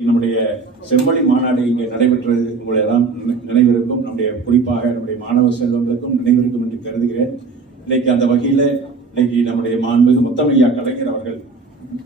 நம்முடைய செம்மொழி மாநாடு இங்கே நடைபெற்றது உங்களை எல்லாம் நினை- நினைவிருக்கும். நம்முடைய குறிப்பாக நம்முடைய மாணவ செல்வங்களுக்கும் நினைவிருக்கும் என்று கருதுகிறேன். இன்னைக்கு அந்த வகையில இன்னைக்கு நம்முடைய மாண்புமிகு முத்தமையா கலைஞர் அவர்கள்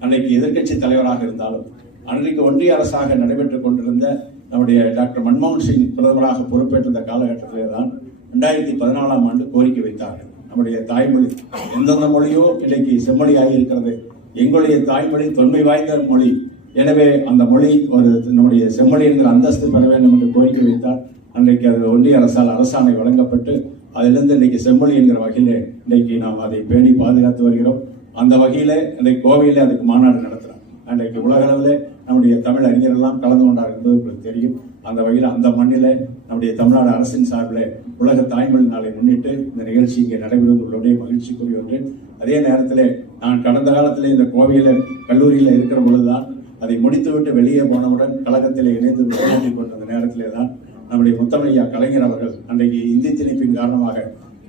அன்னைக்கு எதிர்க்கட்சி தலைவராக இருந்தாலும் அன்றைக்கு ஒன்றிய அரசாக நடைபெற்றுக் கொண்டிருந்த நம்முடைய டாக்டர் மன்மோகன் சிங் பிரதமராக பொறுப்பேற்ற காலகட்டத்திலே தான் ரெண்டாயிரத்தி பதினாலாம் ஆண்டு கோரிக்கை வைத்தார்கள். நம்முடைய தாய்மொழி எந்தெந்த மொழியோ இன்னைக்கு செம்மொழி ஆகியிருக்கிறது எங்களுடைய தாய்மொழி தொன்மை வாய்ந்த மொழி. எனவே அந்த மொழி ஒரு நம்முடைய செம்மொழி என்கிற அந்தஸ்து பெற வேண்டும் என்று கோரிக்கை வைத்தார். அன்றைக்கு அது ஒன்றிய அரசால் அரசாணை வழங்கப்பட்டு அதிலிருந்து இன்னைக்கு செம்மொழி என்கிற வகையிலே இன்னைக்கு நாம் அதை பேணி பாதுகாத்து வருகிறோம். அந்த வகையில் இன்னைக்கு கோவையில் அதுக்கு மாநாடு நடத்துறோம் அன்றைக்கு உலக அளவில் நம்முடைய தமிழ் அறிஞரெல்லாம் கலந்து கொண்டார் என்பது உங்களுக்கு தெரியும். அந்த வகையில் அந்த மண்ணில் நம்முடைய தமிழ்நாடு அரசின் சார்பில் உலக தாய்மொழி நாளை முன்னிட்டு இந்த நிகழ்ச்சி இங்கே நடைபெறுவது உள்ளபடியே மகிழ்ச்சிக்குரிய ஒன்று. அதே நேரத்தில் நான் கடந்த காலத்தில் இந்த கோவையில் கல்லூரியில் இருக்கிற பொழுதுதான் அதை முடித்துவிட்டு வெளியே போனவுடன் கழகத்தில் இணைந்து விளையாடி கொண்டிருந்த நேரத்திலே தான் நம்முடைய முத்தமையா கலைஞர் அவர்கள் அன்றைக்கு இந்தி திணிப்பின் காரணமாக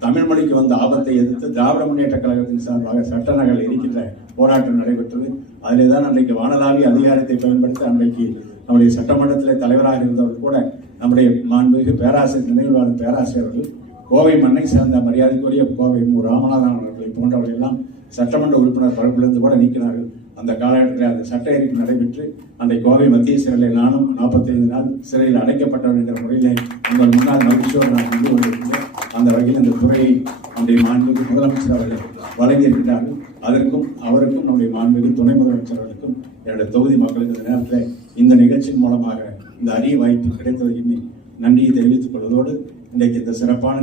தமிழ் மொழிக்கு வந்த ஆபத்தை எதிர்த்து திராவிட முன்னேற்ற கழகத்தின் சார்பாக சட்ட நகல் இருக்கின்ற போராட்டம் நடைபெற்றது. அதிலே தான் அன்றைக்கு வானலாவிய அதிகாரத்தை பயன்படுத்தி அன்றைக்கு நம்முடைய சட்டமன்றத்திலே தலைவராக இருந்தவர் கூட நம்முடைய மாண்புமிகு பேராசிரியர் நினைவுவாளர் பேராசிரியர்கள் கோவை மண்ணை சேர்ந்த மரியாதைக்குரிய கோவை மு. ராமநாதன் அவர்களை போன்றவர்கள் எல்லாம் சட்டமன்ற உறுப்பினர் பரப்பிலிருந்து கூட நீக்கினார்கள். அந்த காலகட்டத்தில் அந்த சட்ட எரிப்பு நடைபெற்று அந்த கோவை மத்திய சிறையில் நானும் 45 நாள் சிறையில் அடைக்கப்பட்டவர் என்ற முறையில் உங்கள் முன்னாள் மகிழ்ச்சியோடு நான் வந்து கொண்டிருக்கின்றேன். அந்த வகையில் இந்த துறையை நம்முடைய மாண்புக்கு முதலமைச்சர் அவர்கள் வழங்கியிருக்கிறார்கள் அதற்கும் அவருக்கும் நம்முடைய மாண்புக்கு துணை முதலமைச்சர் அவர்களுக்கும் என்னுடைய தொகுதி மக்களுக்கு இந்த நேரத்தில் இந்த நிகழ்ச்சியின் மூலமாக இந்த அரிய வாய்ப்பு கிடைத்தது எண்ணி நன்றியை தெரிவித்துக் கொள்வதோடு இன்றைக்கு இந்த சிறப்பான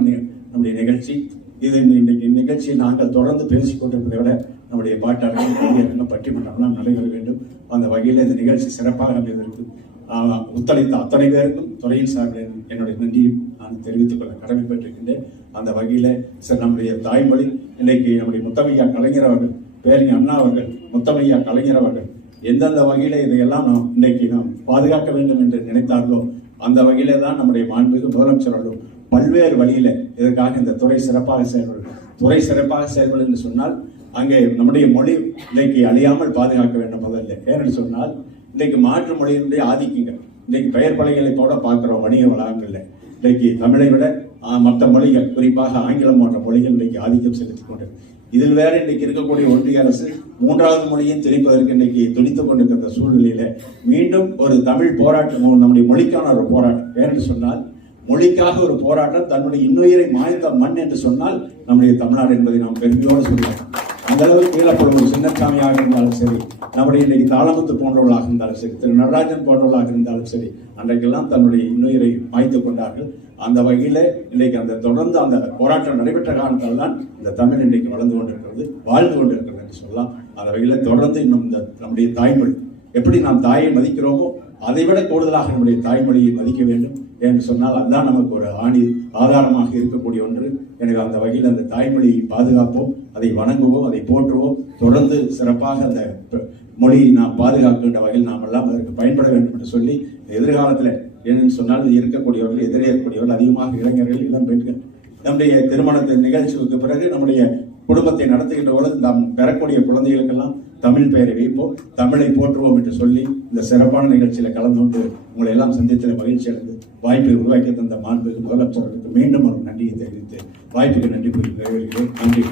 நம்முடைய நிகழ்ச்சி இது இன்னைக்கு இன்றைக்கு நிகழ்ச்சியை நாங்கள் தொடர்ந்து பேசிக் கொண்டிருப்பதை விட நம்முடைய பாட்டாளர்கள் கவிஞர்கள் பட்டிமன்றம்லாம் நடைபெற வேண்டும். அந்த வகையில் இந்த நிகழ்ச்சி சிறப்பாக அமைவதற்கு ஒத்துழைத்த அத்தனை பேருக்கும் துறையின் சார்பில் என்னுடைய நன்றியை நான் தெரிவித்துக் கொள்ள கடமைப்பட்டிருக்கின்றேன். அந்த வகையில் சார் நம்முடைய தாய்மொழி இன்னைக்கு நம்முடைய முத்தமையா கலைஞர் அவர்கள் பேரிங் அண்ணா அவர்கள் முத்தமையா கலைஞர் அவர்கள் எந்தெந்த வகையில் இதையெல்லாம் நாம் இன்னைக்கு நாம் பாதுகாக்க வேண்டும் என்று நினைத்தார்களோ அந்த வகையிலே தான் நம்முடைய மாண்புமிகு முதலமைச்சர் அவர்களும் பல்வேறு வழியில இதற்காக இந்த துறை சிறப்பாக செயல்படும் துறை சிறப்பாக செயல்படும் என்று சொன்னால் அங்கே நம்முடைய மொழி இன்றைக்கு அழியாமல் பாதுகாக்க வேண்டும் முதல்ல. ஏனென்று சொன்னால் இன்றைக்கு மாற்று மொழியினுடைய ஆதிக்கங்கள். இன்னைக்கு பெயர் பலகைகளை கூட பார்க்கிறோம் வணிக வளாகங்கள்ல. இன்றைக்கு தமிழை விட மற்ற மொழிகள் குறிப்பாக ஆங்கிலம் போன்ற மொழிகள் இன்றைக்கு ஆதிக்கம் செலுத்திக் கொண்டு. இதில் வேற இன்றைக்கு இருக்கக்கூடிய ஒன்றிய அரசு மூன்றாவது மொழியும் திணிப்பதற்கு இன்றைக்கு துடித்துக் கொண்டிருக்கிற சூழ்நிலையில மீண்டும் ஒரு தமிழ் போராட்டம் நம்முடைய மொழிக்கான ஒரு போராட்டம். ஏன்னு சொன்னால் மொழிக்காக ஒரு போராட்டம் தன்னுடைய இன்னுயிரை மாய்ந்த மண் என்று சொன்னால் நம்முடைய தமிழ்நாடு என்பதை நாம் பெருமையோடு சொல்லலாம் அந்த அளவுக்கு கீழப்படும் ஒரு சின்னசாமியாக இருந்தாலும் சரி நம்முடைய இன்னைக்கு தாளமுத்து போன்றவர்களாக இருந்தாலும் சரி திரு நடராஜன் போன்றவர்களாக இருந்தாலும் சரி அன்றைக்கெல்லாம் தன்னுடைய இன்னுயிரை மாய்த்து கொண்டார்கள். அந்த வகையில் இன்றைக்கு அந்த தொடர்ந்து அந்த போராட்டம் நடைபெற்ற காரணத்தால் தான் இந்த தமிழ் இன்றைக்கு வளர்ந்து கொண்டிருக்கிறது வாழ்ந்து கொண்டிருக்கிறது என்று சொல்லலாம். அந்த வகையில் தொடர்ந்து இன்னும் இந்த நம்முடைய தாய்மொழி எப்படி நாம் தாயை மதிக்கிறோமோ அதை விட கூடுதலாக நம்முடைய தாய்மொழியை மதிக்க வேண்டும். என்று சொன்னால் அதுதான் நமக்கு ஒரு ஆணி ஆதாரமாக இருக்கக்கூடிய ஒன்று. எனக்கு அந்த வகையில் அந்த தாய்மொழியை பாதுகாப்போம் அதை வணங்குவோம் அதை போற்றுவோம். தொடர்ந்து சிறப்பாக அந்த மொழியை நாம் பாதுகாக்கின்ற வகையில் நாம் எல்லாம் அதற்கு பயன்பட வேண்டும் என்று சொல்லி எதிர்காலத்தில் என்னன்னு சொன்னால் இருக்கக்கூடியவர்கள் எதிரே இருக்கக்கூடியவர்கள் அதிகமாக இளைஞர்கள் இளம் பெண்கள். நம்முடைய திருமணத்தின் நிகழ்ச்சிக்கு பிறகு நம்முடைய குடும்பத்தை நடத்துகின்ற பொழுது நாம் பெறக்கூடிய குழந்தைகளுக்கெல்லாம் தமிழ் பெயரை வைப்போம் தமிழை போற்றுவோம் என்று சொல்லி இந்த சிறப்பான நிகழ்ச்சியில கலந்து கொண்டு உங்களை எல்லாம் சந்தித்ததில் மகிழ்ச்சி அடைந்து வாய்ப்பை உருவாக்கி தந்த மாண்புக்கு முதலமைச்சர்களுக்கு மீண்டும் ஒரு நன்றியை தெரிவித்து வாய்ப்புக்கு நன்றி கூறி நிறைவேறுகிறேன். நன்றி.